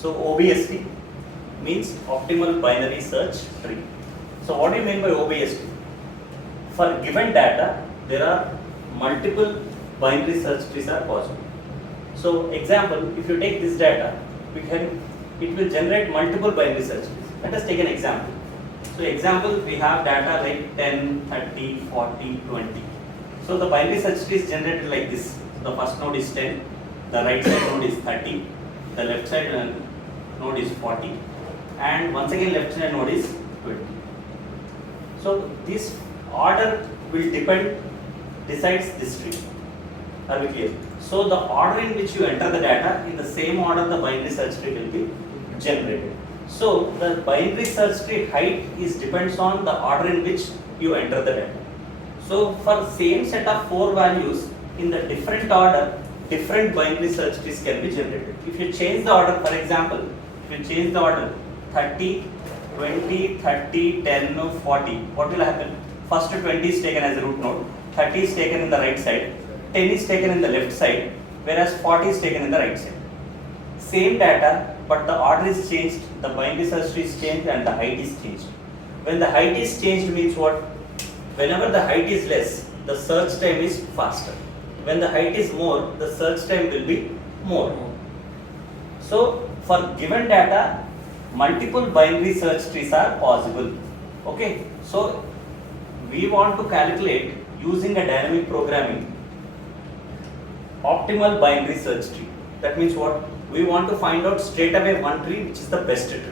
So OBST means optimal binary search tree. So what do you mean by OBST? For given data, there are multiple binary search trees are possible. So example, if you take this data, it will generate multiple binary search trees. Let us take an example. So example, we have data like 10, 30, 40, 20. So the binary search tree is generated like this. The first node is 10, the right side node is 30, the left side node is 40, and once again left side node is 20. So this order will decides this tree. Are we clear? So the order in which you enter the data, in the same order the binary search tree will be generated. So the binary search tree height depends on the order in which you enter the data. So for same set of 4 values in the different order, different binary search trees can be generated. If you change the order, for example, if you change the order 30, 20, 30, 10, 40, what will happen? First 20 is taken as a root node, 30 is taken in the right side, 10 is taken in the left side, whereas 40 is taken in the right side. Same data, but the order is changed, the binary search tree is changed and the height is changed. When the height is changed means what? Whenever the height is less, the search time is faster. When the height is more, the search time will be more. So for given data, multiple binary search trees are possible. Okay, so we want to calculate using a dynamic programming optimal binary search tree. That means what? We want to find out straight away one tree which is the best tree,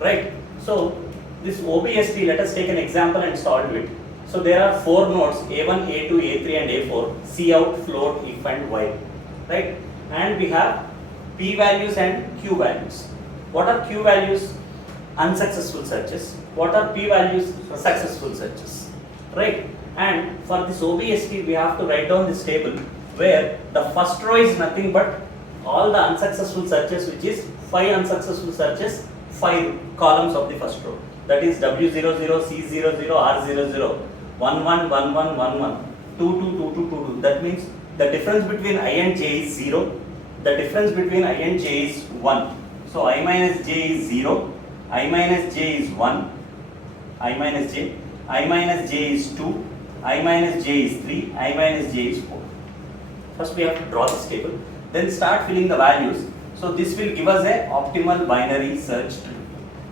right? So this OBST, let us take an example and solve it. So there are 4 nodes, A1, A2, A3 and A4, Cout, float, if and while, right? And we have P values and Q values. What are Q values? Unsuccessful searches. What are P values? Successful searches, right? And for this OBST, we have to write down this table where the first row is nothing but all the unsuccessful searches, which is 5 unsuccessful searches, 5 columns of the first row. That is W00, C00, R00, 11, 11, 11, 22, 22, 22. That means the difference between I and J is 0. The difference between I and J is 1. So I minus J is 0. I minus J is 1. I minus J. I minus J is 2. I minus J is 3. I minus J is 4. First we have to draw this table. Then start filling the values. So this will give us a optimal binary search tree.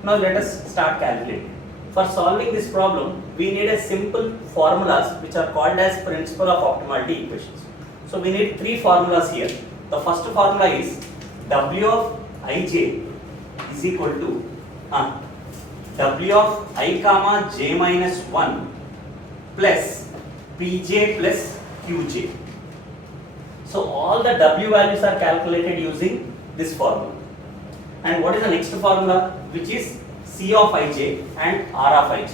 Now let us start calculating. For solving this problem, we need a simple formulas which are called as principle of optimality equations. So we need 3 formulas here. The first formula is W of ij is equal to W of I comma j minus 1 plus Pj plus Qj. So all the W values are calculated using this formula. And what is the next formula? Which is C of ij and R of ij.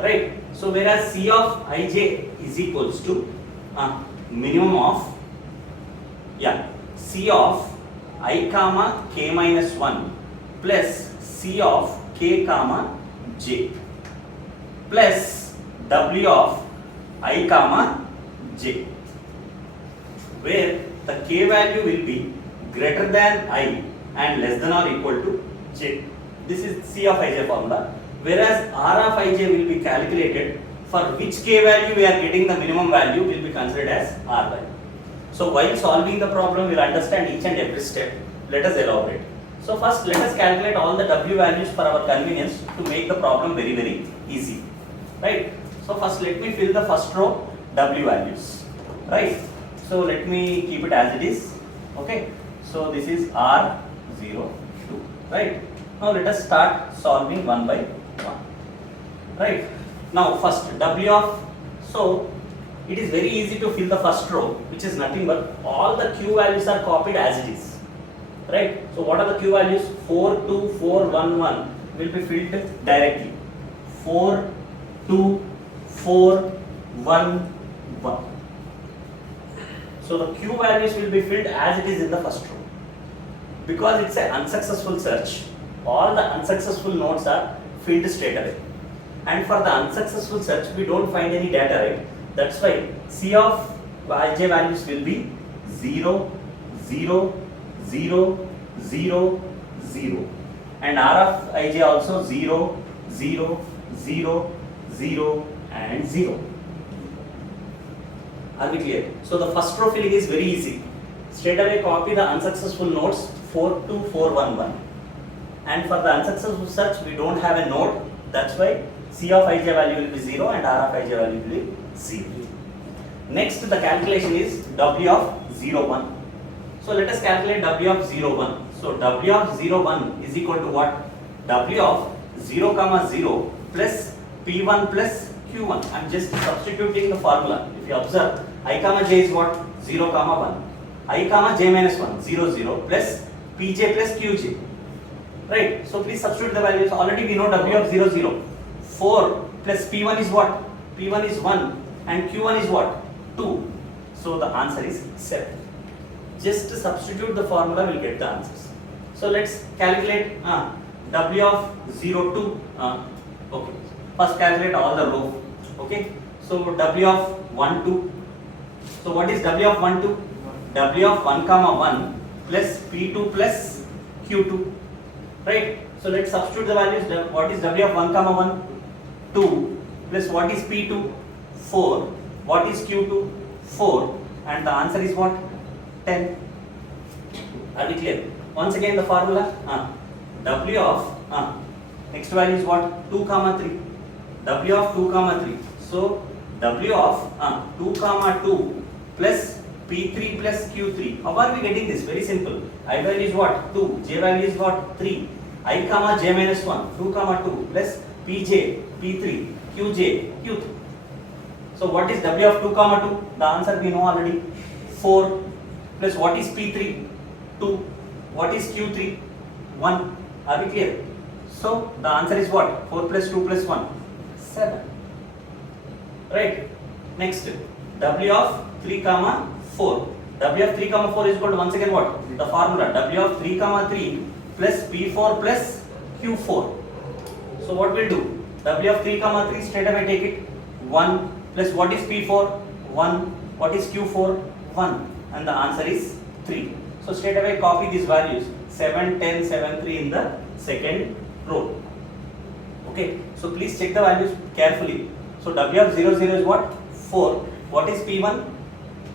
Right? So whereas C of ij is equals to minimum of C of I comma k minus 1 plus C of k comma j plus W of I comma j, where the k value will be greater than I and less than or equal to j. This is C of ij formula, whereas R of ij will be calculated for which k value we are getting the minimum value will be considered as R value. So while solving the problem, we will understand each and every step. Let us elaborate. So first let us calculate all the W values for our convenience to make the problem very, very easy. Right? So first let me fill the first row W values. Right? So let me keep it as it is. Okay? So this is R0, 2. Right? Now let us start solving one by one. Right? Now first W of, so it is very easy to fill the first row, which is nothing but all the Q values are copied as it is. Right? So what are the Q values? 4, 2, 4, 1, 1 will be filled directly. 4, 2, 4, 1, 1. So the Q values will be filled as it is in the first row. Because it's an unsuccessful search, all the unsuccessful nodes are filled straight away. And for the unsuccessful search, we don't find any data, right? That's why C of ij values will be 0, 0, 0, 0, 0. And R of ij also 0, 0, 0, 0 and 0. Are we clear? So the first row filling is very easy. Straight away copy the unsuccessful nodes 42411. And for the unsuccessful search, we don't have a node. That's why C of ij value will be 0 and R of ij value will be 0. Next, the calculation is W of 0, 1. So let us calculate W of 0, 1. So W of 0, 1 is equal to what? W of 0, 0 plus P1 plus Q1. I am just substituting the formula. If you observe, I comma j is what? 0, 1. I comma j minus 1, 0, 0 plus Pj plus Qj. Right? So please substitute the values. Already we know W of 0, 0. 4 plus P1 is what? P1 is 1 and Q1 is what? 2. So the answer is 7. Just to substitute the formula, we'll get the answers. So let's calculate W of 0, 2. Okay. First calculate all the row. Okay. So W of 1, 2. So what is W of 1, 2? W of 1, 1 plus P2 plus Q2. Right. So let's substitute the values. What is W of 1, 1? 2 plus what is P2? 4. What is Q2? 4. And the answer is what? 10. Are we clear? Once again the formula. W of next value is what? 2, 3. W of 2, 3. So W of 2, 2 plus P3 plus Q3. How are we getting this? Very simple. I value is what? 2. J value is what? 3. I comma j minus 1. 2, 2 plus Pj, P3, Qj, Q3. So what is W of 2, 2? The answer we know already. 4 plus what is P3? 2. What is Q3? 1. Are we clear? So the answer is what? 4 plus 2 plus 1? 7. Right. Next, W of 3, 4. W of 3, 4 is equal to once again what? The formula W of 3, 3 plus P4 plus Q4. So what we'll do? W of 3, 3 straight away take it. 1 plus what is P4? 1. What is Q4? 1. And the answer is 3. So straight away copy these values 7, 10, 7, 3 in the second row. Okay. So please check the values carefully. So W of 0, 0 is what? 4. What is P1?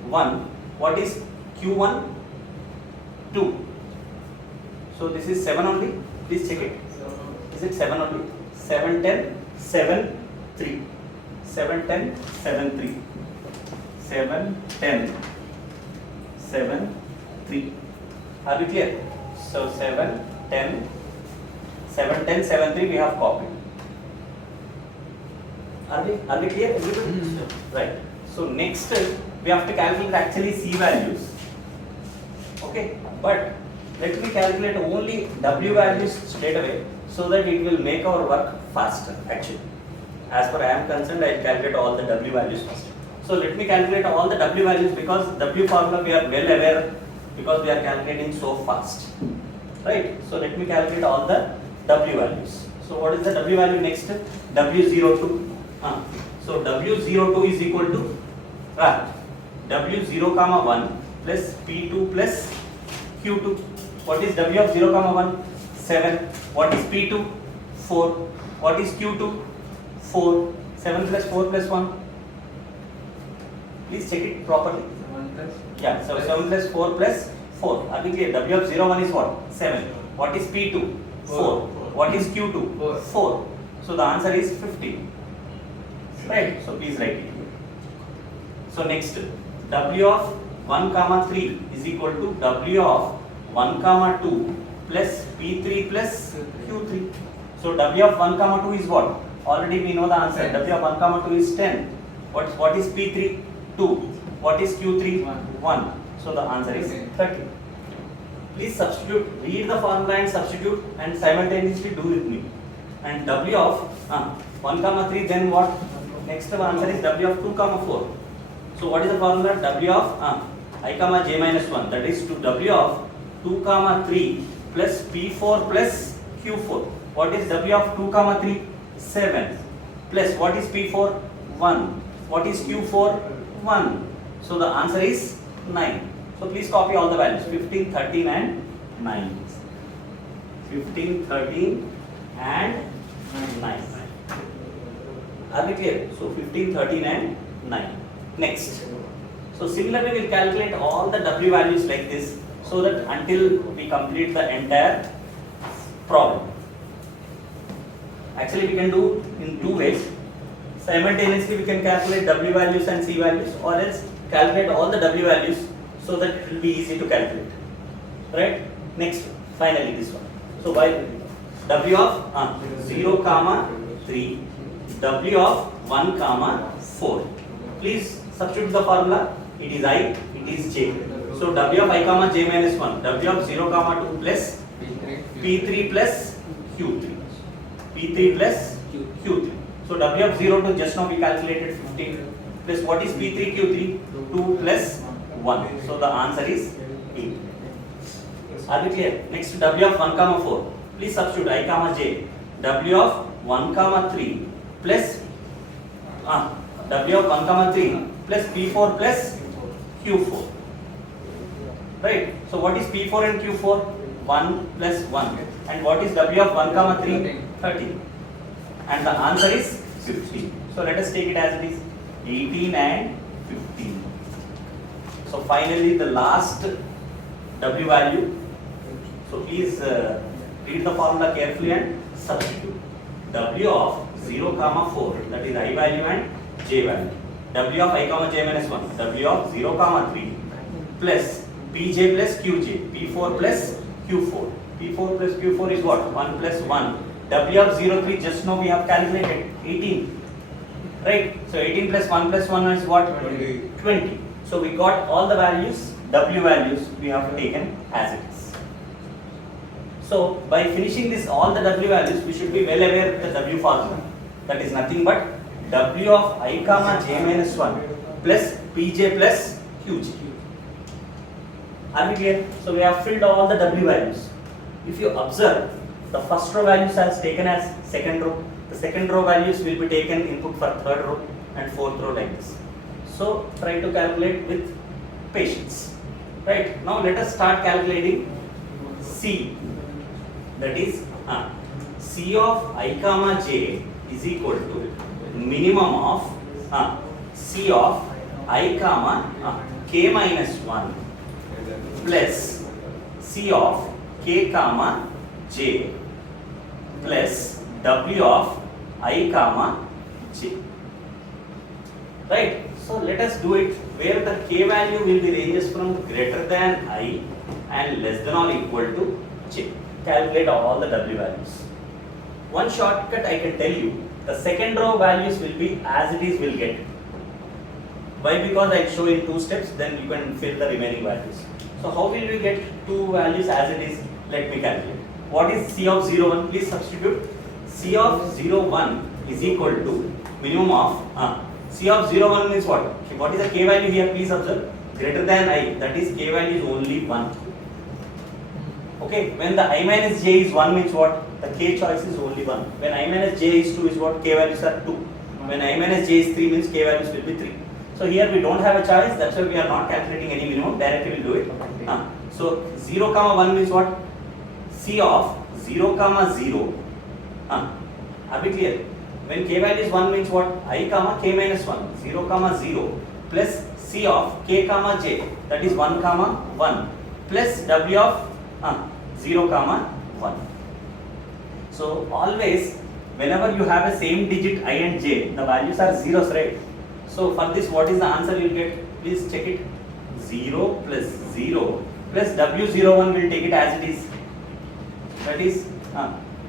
1. What is Q1? 2. So this is 7 only. Please check it. Is it 7 only? 7, 10, 7, 3. 7, 10, 7, 3. 7, 10, 7, 3. Are we clear? So 7, 10, 7, 10, 7, 3 we have copied. Are we clear? Right. So next we have to calculate actually C values. Okay. But let me calculate only W values straight away so that it will make our work faster actually. As per I am concerned, I will calculate all the W values first. So let me calculate all the W values because W formula we are well aware because we are calculating so fast. Right. So let me calculate all the W values. So what is the W value next? W02. So W02 is equal to W0, 1 plus P2 plus Q2. What is W of 0, 1? 7. What is P2? 4. What is Q2? 4. 7 plus 4 plus 1. Please check it properly. 1 plus? Yeah, so 7 plus 4 plus 4. Are we clear? W of 0, 1 is what? 7. What is P2? 4. What is Q2? 4. So the answer is 15. Right? So please write it here. So next, W of 1, 3 is equal to W of 1, 2 plus P3 plus Q3. So W of 1, 2 is what? Already we know the answer. 10. W of 1, 2 is 10. What is P3? 2. What is Q3? 1. So the answer is 30. Please substitute, read the formula and substitute and simultaneously do with me. And W of 1, 3, then what? Next answer is W of 2, 4. So what is the formula? W of I comma j minus 1, that is to W of 2, 3 plus P4 plus Q4. What is W of 2, 3? 7 plus what is P4? 1. What is Q4? 1. So the answer is 9. So please copy all the values 15, 13 and 9. 15, 13 and 9. Are we clear? So 15, 13 and 9. Next. So similarly we will calculate all the W values like this, so that until we complete the entire problem. Actually we can do in two ways. Simultaneously we can calculate W values and C values, or else calculate all the W values so that it will be easy to calculate. Right? Next, finally this one. So by W of 0, 3, W of 1, 4. Please substitute the formula. It is I, it is J. So W of I, J minus 1. W of 0, 2 plus P3 plus Q3. P3 plus Q3. So W of 0 to just now we calculated 15 plus what is P3 Q3? 2 plus 1. So the answer is 8. Are we clear? Next W of 1, 4. Please substitute I, J. W of 1, 3 plus W of 1, 3 plus P4 plus Q4. Right? So what is P4 and Q4? 1 plus 1. And what is W of 1, 3? 13. And the answer is 15. So let us take it as it is, 18 and 15. So finally the last W value. So please read the formula carefully and substitute. W of 0, 4, that is I value and J value. W of I, J minus 1. W of 0, 3 plus Pj plus Qj. P4 plus Q4. P4 plus Q4 is what? 1 plus 1. W of 0, 3 just now we have calculated 18. Right? So 18 plus 1 plus 1 is what? 20. So we got all the values, W values we have taken as it is. So by finishing this all the W values, we should be well aware of the W formula. That is nothing but W of I, J minus 1 plus Pj plus Qj. Are we clear? So we have filled all the W values. If you observe, the first row values as taken as second row. The second row values will be taken input for third row and fourth row like this. So try to calculate with patience. Right? Now let us start calculating C. That is C of I, J is equal to minimum of C of I, K minus 1 plus C of K, J plus W of I, J. Right? So let us do it where the K value will be ranges from greater than I and less than or equal to J. Calculate all the W values. One shortcut I can tell you, the second row values will be as it is will get. Why? Because I show in two steps, then you can fill the remaining values. So how will we get two values as it is? Let me calculate. What is C of 0, 1? Please substitute. C of 0, 1 is equal to minimum of C of 0, 1 is what? What is the K value here? Please observe. Greater than I, that is K value is only 1. Okay, when the I minus J is 1 means what? The K choice is only 1. When I minus J is 2 is what? K values are 2. When I minus J is 3 means K values will be 3. So here we don't have a choice, that's why we are not calculating any minimum, directly we'll do it. So 0, 1 means what? C of 0, 0. Are we clear? When K value is 1 means what? I, K minus 1. 0, 0 plus C of K, J, that is 1, 1 plus W of 0, 1. So always whenever you have a same digit I and J, the values are zeros, right? So for this, what is the answer you will get? Please check it. 0 plus 0 plus W01 will take it as it is. That is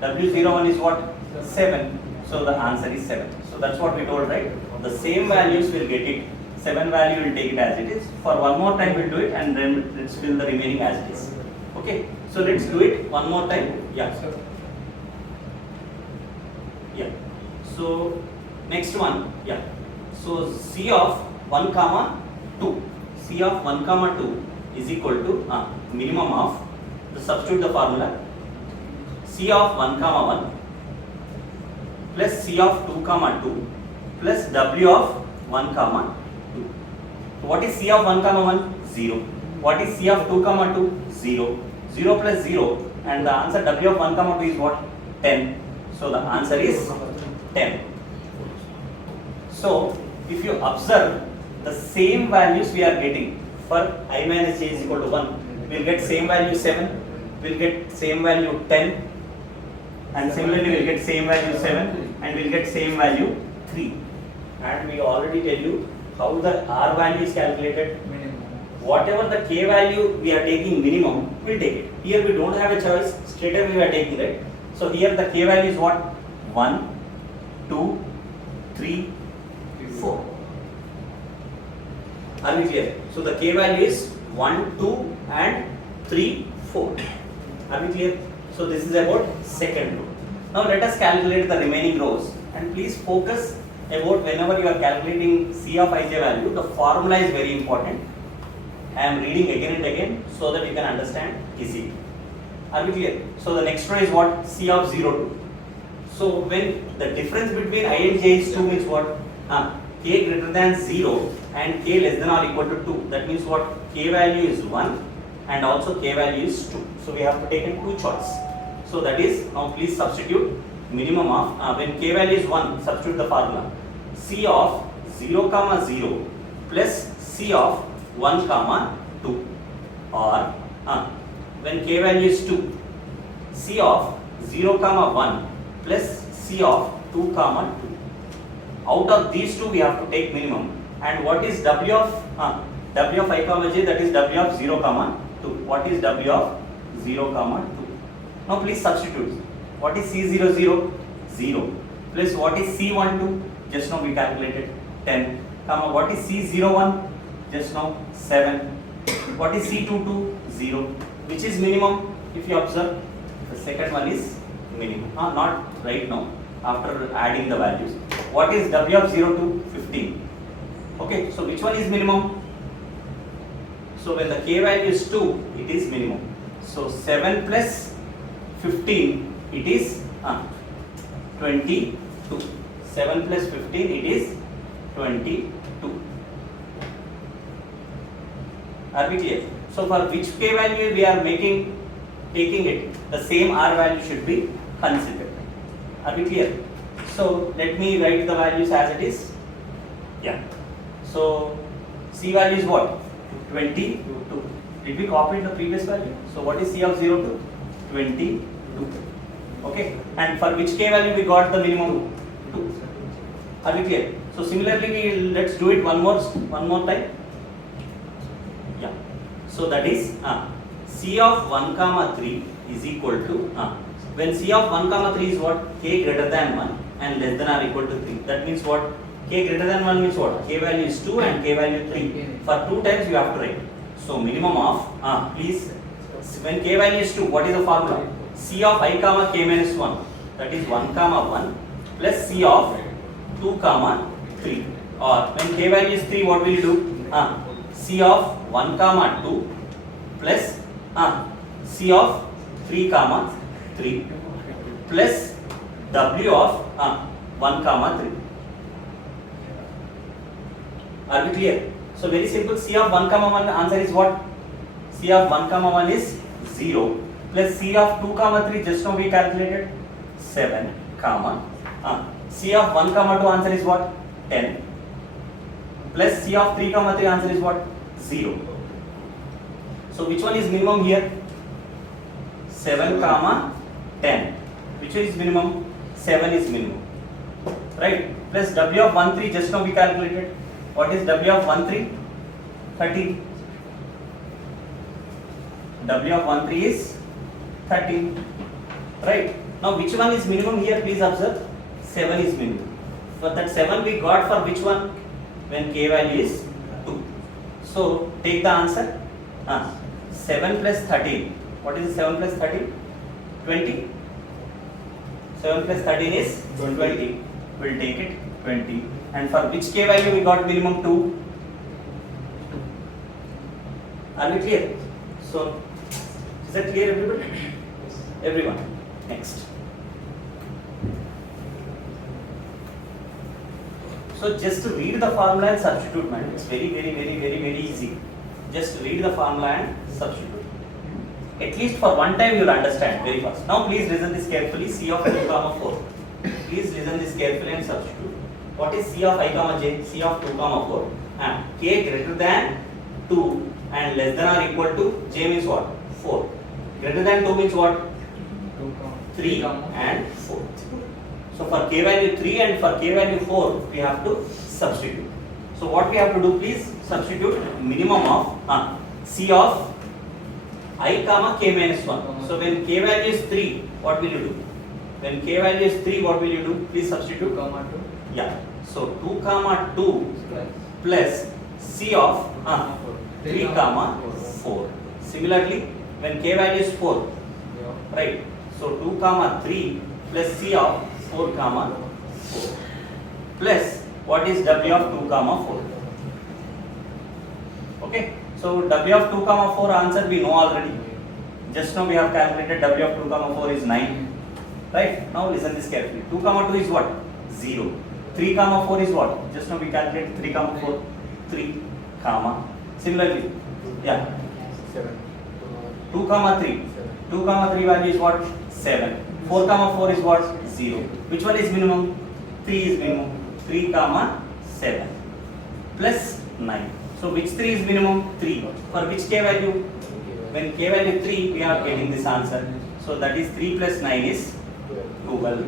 W01 is what? 7. So the answer is 7. So that's what we told, right? The same values will get it. 7 value will take it as it is. For one more time we'll do it and then let's fill the remaining as it is. Okay. So let's do it one more time. Yeah. Yeah. So next one. Yeah. So C of 1, 2. C of 1, 2 is equal to minimum of, substitute the formula, C of 1, 1 plus C of 2, 2 plus W of 1, 2. So what is C of 1, 1? 0. What is C of 2, 2? 0. 0 plus 0 and the answer W of 1 comma 2 is what? 10. So the answer is 10. So if you observe the same values we are getting for I minus j is equal to 1, we will get same value 7, we will get same value 10, and similarly we will get same value 7, and we will get same value 3. And we already tell you how the R value is calculated. Whatever the K value we are taking minimum, we will take it. Here we don't have a choice, straight away we are taking it. So here the K value is what? 1, 2, 3, 4. Are we clear? So the K value is 1, 2 and 3, 4. Are we clear? So this is about second row. Now let us calculate the remaining rows, and please focus about whenever you are calculating C of ij value, the formula is very important. I am reading again and again so that you can understand easily. Are we clear? So the next row is what? C of 0 2. So when the difference between I and j is 2 means what? K greater than 0 and k less than or equal to 2. That means what? K value is 1 and also k value is 2. So we have to take in two choice. So that is, now please substitute minimum of, when k value is 1, substitute the formula. C of 0 comma 0 plus C of 1 comma 2, or when k value is 2, C of 0 comma 1 plus C of 2 comma 2. Out of these two we have to take minimum. And what is W of W of I comma j? That is W of 0 comma 2. What is W of 0 comma 2? Now please substitute. What is C00? 0 plus what is C12? Just now we calculated 10, comma what is C01? Just now 7. What is C22? 0. Which is minimum? If you observe, the second one is minimum. Not right now, after adding the values. What is W of 0 to 15? Okay, so which one is minimum? So when the k value is 2, it is minimum. So 7 plus 15, it is 22. 7 plus 15, it is 22. Are we clear? So for which k value we are taking it, the same R value should be considered. Are we clear? So let me write the values as it is. Yeah. So C value is what? 22. Did we copy the previous value? So what is C of 0 to? 22. Okay. And for which k value we got the minimum? 2. Are we clear? So similarly, let's do it one more time. Yeah. So that is C of 1 comma 3 is equal to when C of 1 comma 3 is what? K greater than 1 and less than or equal to 3. That means what? K greater than 1 means what? K value is 2 and K value 3. For 2 times you have to write. So minimum of please, when K value is 2, what is the formula? C of I comma K minus 1, that is 1 comma 1 plus C of 2 comma 3, or when K value is 3, what will you do? C of 1 comma 2 plus C of 3 comma 3 plus W of 1 comma 3. Are we clear? So very simple. C of 1 comma 1 answer is what? C of 1 comma 1 is 0 plus C of 2 comma 3 just now we calculated 7 comma C of 1 comma 2 answer is what? 10 plus C of 3 comma 3 answer is what? 0. So which one is minimum here? 7 comma 10. Which is minimum? 7 is minimum. Right? Plus W of 1 3 just now we calculated. What is W of 1 3? 13. W of 1 3 is 13. Right? Now which one is minimum here? Please observe. 7 is minimum. For that 7 we got for which one? When K value is 2. So take the answer. 7 plus 13. What is 7 plus 13? 20. 7 plus 13 is 20. We'll take it 20. And for which K value we got minimum 2? Are we clear? So is that clear everybody? Everyone. Next. So just read the formula and substitute, man. It's very easy. Just read the formula and substitute. At least for one time you will understand very fast. Now please listen this carefully. C of 2 comma 4. Please listen this carefully and substitute. What is C of I comma j? C of 2 comma 4. K greater than 2 and less than or equal to j means what? 4. Greater than 2 means what? 3 and 4. So for k value 3 and for k value 4 we have to substitute. So what we have to do, please substitute minimum of C of I comma k minus 1. So when k value is 3, what will you do? When k value is 3, what will you do? Please substitute. 2 comma 2. Yeah. So 2 comma 2 plus C of 3 comma 4. Similarly, when k value is 4, right? So 2 comma 3 plus C of 4 comma 4 plus what is W of 2 comma 4? Okay. So W of 2 comma 4 answer we know already. Just now we have calculated W of 2 comma 4 is 9. Right? Now listen this carefully. 2 comma 2 is what? 0. 3 comma 4 is what? Just now we calculated 3 comma 4. 3 comma. Similarly, yeah. 7. 2 comma 3. 2 comma 3 value is what? 7. 4 comma 4 is what? 0. Which one is minimum? 3 is minimum. 3 comma 7 plus 9. So which 3 is minimum? 3. For which k value? When k value 3, we are getting this answer. So that is 3 plus 9 is 12.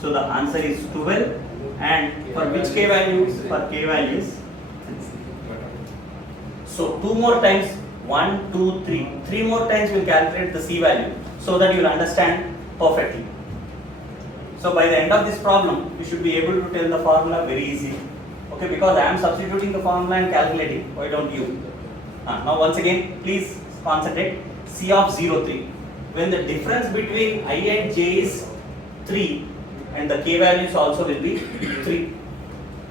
So the answer is 12. And for which k value? For k values. So 2 more times, 1, 2, 3. 3 more times we will calculate the C value so that you will understand perfectly. So by the end of this problem, you should be able to tell the formula very easily. Okay, because I am substituting the formula and calculating. Why don't you? Now once again, please concentrate. C of 0, 3. When the difference between I and j is 3 and the k values also will be 3.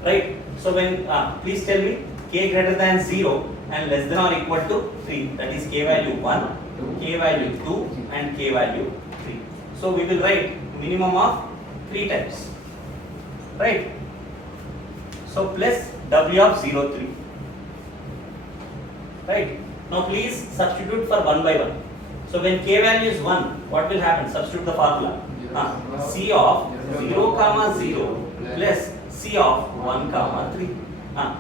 Right? So when, please tell me, k greater than 0 and less than or equal to 3. That is k value 1, k value 2 and k value 3. So we will write minimum of 3 times. Right? So plus W of 0, 3. Right? Now please substitute for 1 by 1. So when k value is 1, what will happen? Substitute the formula. C of 0 comma 0 plus C of 1 comma 3.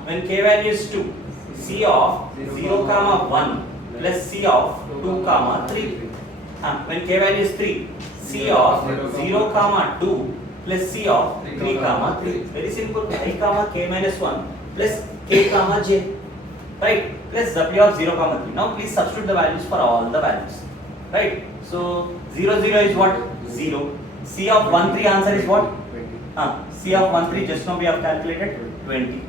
When k value is 2, C of 0 comma 1 plus C of 2 comma 3. When k value is 3, C of 0 comma 2 plus C of 3 comma 3. Very simple. I comma k minus 1 plus k comma j. Right? Plus W of 0 comma 3. Now please substitute the values for all the values. Right? So 0, 0 is what? 0. C of 1, 3 answer is what? 20. C of 1, 3 just now we have calculated 20.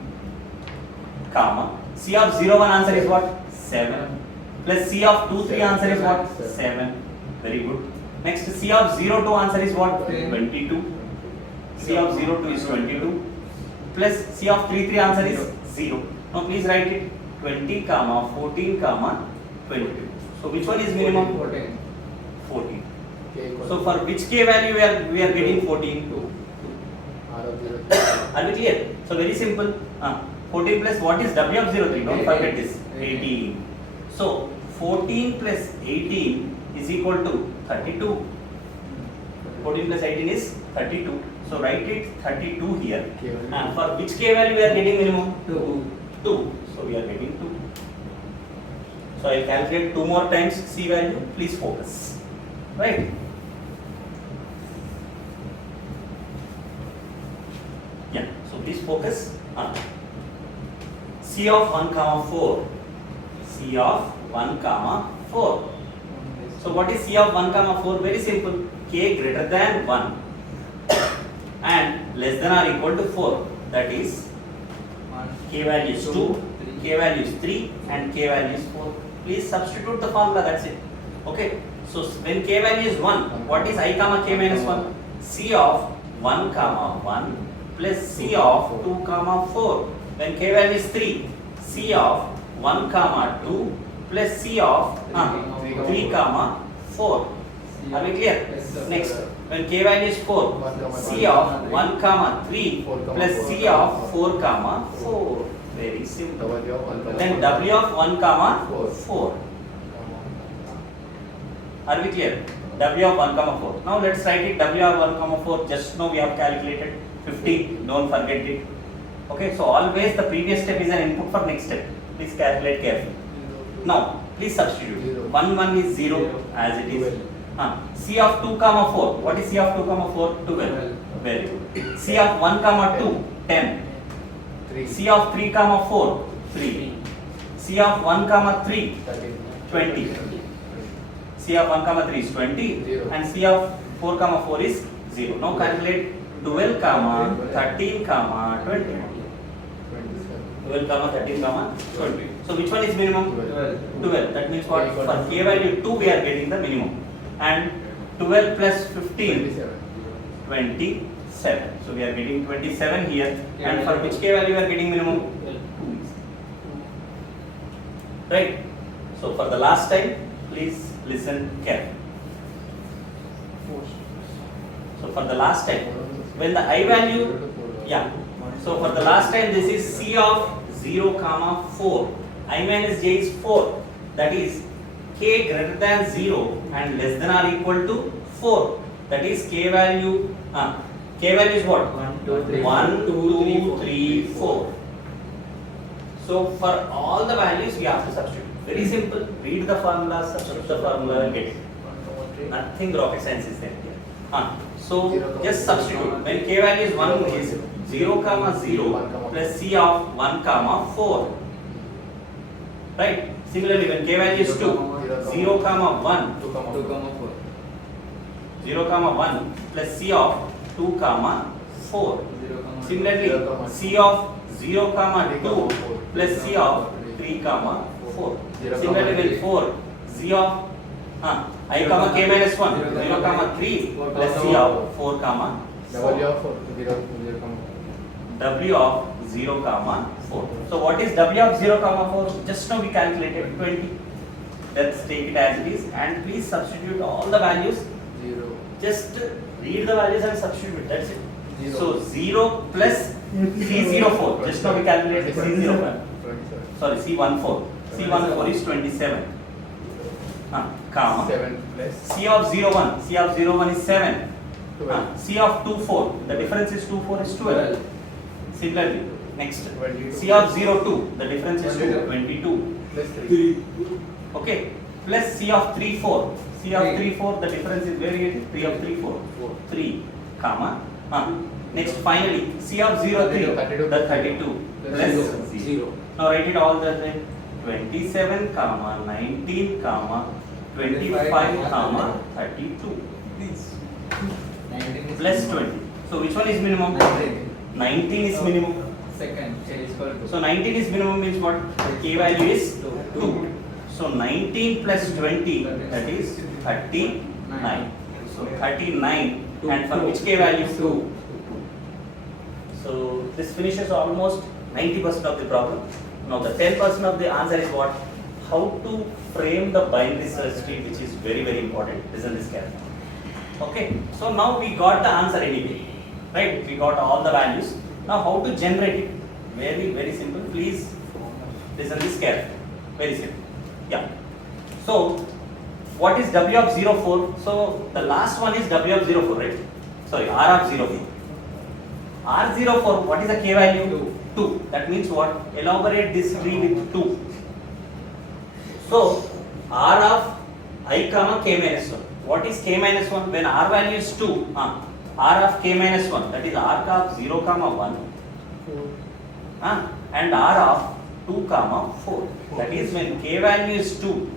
Comma. C of 0, 1 answer is what? 7. Plus C of 2, 3 answer is what? 7. Very good. Next C of 0, 2 answer is what? 22. C of 0, 2 is 22. Plus C of 3, 3 answer is 0. Now please write it 20 comma 14 comma 22. So which one is minimum? 14. 14. K So for which k value we are getting 14? 2. R of 0. Are we clear? So very simple. 14 plus what is W of 0, 3? Don't forget this. 18. So 14 plus 18 is equal to 32. 14 plus 18 is 32. So write it 32 here. And for which k value we are getting minimum? 2. 2. So we are getting 2. So I will calculate 2 more times C value. Please focus. Right? Yeah. So please focus. C of 1 comma 4. C of 1 comma 4. So what is C of 1 comma 4? Very simple. K greater than 1 and less than or equal to 4. That is k value is 2, k value is 3 and k value is 4. Please substitute the formula, that's it. Okay. So when k value is 1, what is I comma k minus 1? C of 1 comma 1 plus C of 2 comma 4. When k value is 3, C of 1 comma 2 plus C of 3 comma 4. Are we clear? Next, when k value is 4, C of 1 comma 3 plus C of 4 comma 4. Very simple. Then W of 1 comma 4. Are we clear? W of 1 comma 4. Now let's write it W of 1 comma 4. Just now we have calculated 50. Don't forget it. Okay, so always the previous step is an input for next step. Please calculate carefully. Now please substitute. 1 1 is 0 as it is. C of 2 comma 4. What is C of 2 comma 4? 12. Very good. C of 1 comma 2, 10. 3. C of 3 comma 4, 3. C of 1 comma 3, 13. 20. C of 1 comma 3 is 20 0. and C of 4 comma 4 is 0. Now calculate 12 comma 13 comma 20. 12 comma 13 comma 20. So which one is minimum? 12. That means what? For k value 2 we are getting the minimum. And 12 plus 15, 27. So we are getting 27 here. And for which k value we are getting minimum? 2. Right? So for the last time, please listen carefully. So for the last time, when the I value, yeah. So for the last time, this is C of 0 comma 4. I minus j is 4. That is k greater than 0 and less than or equal to 4. That is k value. K value is what? 1, 2, 3, 4. So for all the values we have to substitute. Very simple. Read the formula, substitute the formula and get it. Nothing rocket science is there here. So just substitute. When k value is 1 is 0 comma 0 plus C of 1 comma 4. Right? Similarly, when k value is 2, 0 comma 1, 2 comma 4. 0 comma 1 plus C of 2 comma 4. Similarly, C of 0 comma 2 plus C of 3 comma 4. Similarly, when 4, Z of I comma k minus 1, 0 comma 3 plus C of 4 comma 4. W of 4, 0 comma 4. W of 0 comma 4. So what is W of 0 comma 4? Just now we calculated 20. Let's take it as it is and please substitute all the values. 0. Just read the values and substitute it. That's it. 0. So 0 plus C04. Just now we calculated C04. 27. Sorry, C14. C14 is 27. Comma. 7 plus C of 01. C of 01 is 7. 12. C of 24. The difference is 24 is 12. Similarly, next. 22. C of 02. The difference is 22. Plus 3. Okay. Plus C of 34. C of 34. The difference is very good. 3 of 34. 3. Comma. Next, finally, C of 03. 32. The 32 plus 0. Now write it all the way. 27 comma 19 comma 25 comma 32 plus 20. So which one is minimum? 19 is minimum. Second, is equal to. So 19 is minimum means what? K value is 2. So 19 plus 20, that is 39. So 39 and for which K value? 2. So this finishes almost 90% of the problem. Now the 10% of the answer is what? How to frame the binary search tree, which is very important. Listen this carefully. Okay, so now we got the answer anyway, right? We got all the values. Now how to generate it? Very simple. Please listen this carefully. Very simple. Yeah. So what is W of 04? So the last one is W of 04, right? Sorry, R of 04. R04, what is the K value? 2. That means what? Elaborate this tree with 2. So R of I comma K minus 1. What is K minus 1? When R value is 2, R of K minus 1, that is R of 0 comma 1. And R of 2 comma 4. That is when K value is 2.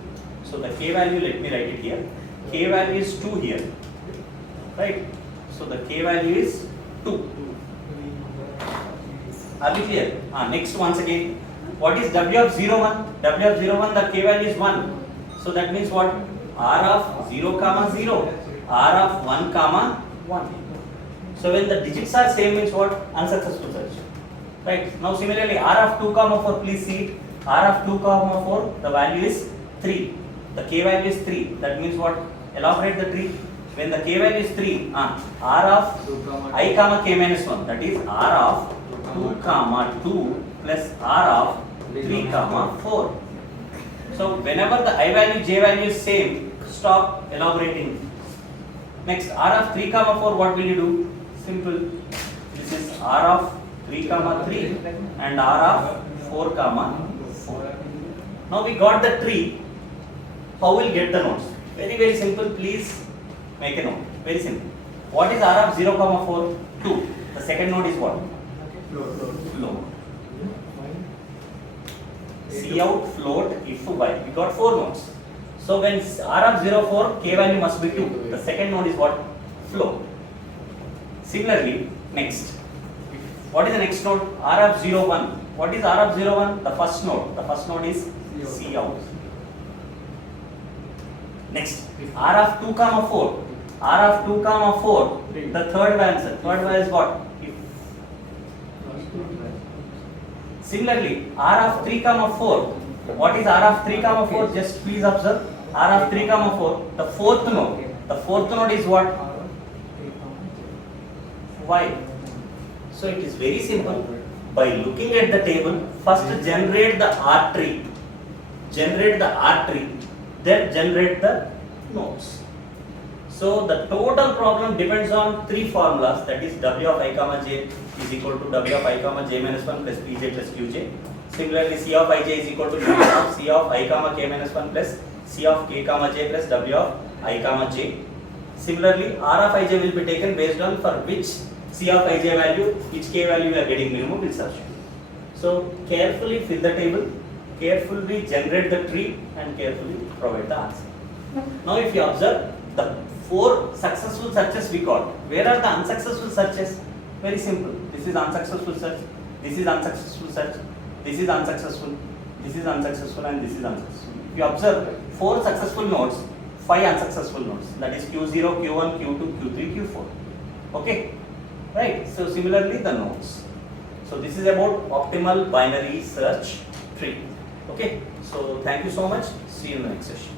So the K value, let me write it here. K value is 2 here. Right? So the K value is 2. Are we clear? Next once again. What is W of 01? W of 01, the K value is 1. So that means what? R of 0 comma 0. R of 1 comma 1. So when the digits are same means what? Unsuccessful search. Right? Now similarly R of 2 comma 4, please see. R of 2 comma 4, the value is 3. The K value is 3. That means what? Elaborate the tree. When the K value is 3, R of I comma K minus 1, that is R of 2 comma 2 plus R of 3 comma 4. So whenever the I value, J value is same, stop elaborating. Next, R of 3 comma 4, what will you do? Simple. This is R of 3 comma 3 and R of 4 comma 4. Now we got the tree. How will get the nodes? Very simple. Please make a note. Very simple. What is R of 0 comma 4? 2. The second node is what? Float. C out float if y. We got 4 nodes. So when R of 0 4, k value must be 2. The second node is what? Float. Similarly, next. What is the next node? R of 0 1. What is R of 0 1? The first node. The first node is C out. Next, R of 2 comma 4. R of 2 comma 4. The third answer. Third one is what? Similarly, R of 3 comma 4. What is R of 3 comma 4? Just please observe. R of 3 comma 4. The fourth node. The fourth node is what? Y. So it is very simple. By looking at the table, first generate the R tree. Generate the R tree. Then generate the nodes. So the total problem depends on 3 formulas, that is W of I comma j is equal to W of I comma j minus 1 plus Pj plus Qj. Similarly, C of ij is equal to U of C of I comma k minus 1 plus C of k comma j plus W of I comma j. Similarly, R of ij will be taken based on for which C of ij value, which k value we are getting minimum will substitute. So carefully fill the table, carefully generate the tree and carefully provide the answer. Now if you observe the 4 successful searches we got, where are the unsuccessful searches? Very simple. This is unsuccessful search, this is unsuccessful search, this is unsuccessful, this is unsuccessful and this is unsuccessful. If you observe 4 successful nodes, 5 unsuccessful nodes, that is Q0, Q1, Q2, Q3, Q4. Okay? Right? So similarly the nodes. So this is about optimal binary search tree. Okay? So thank you so much. See you in the next session.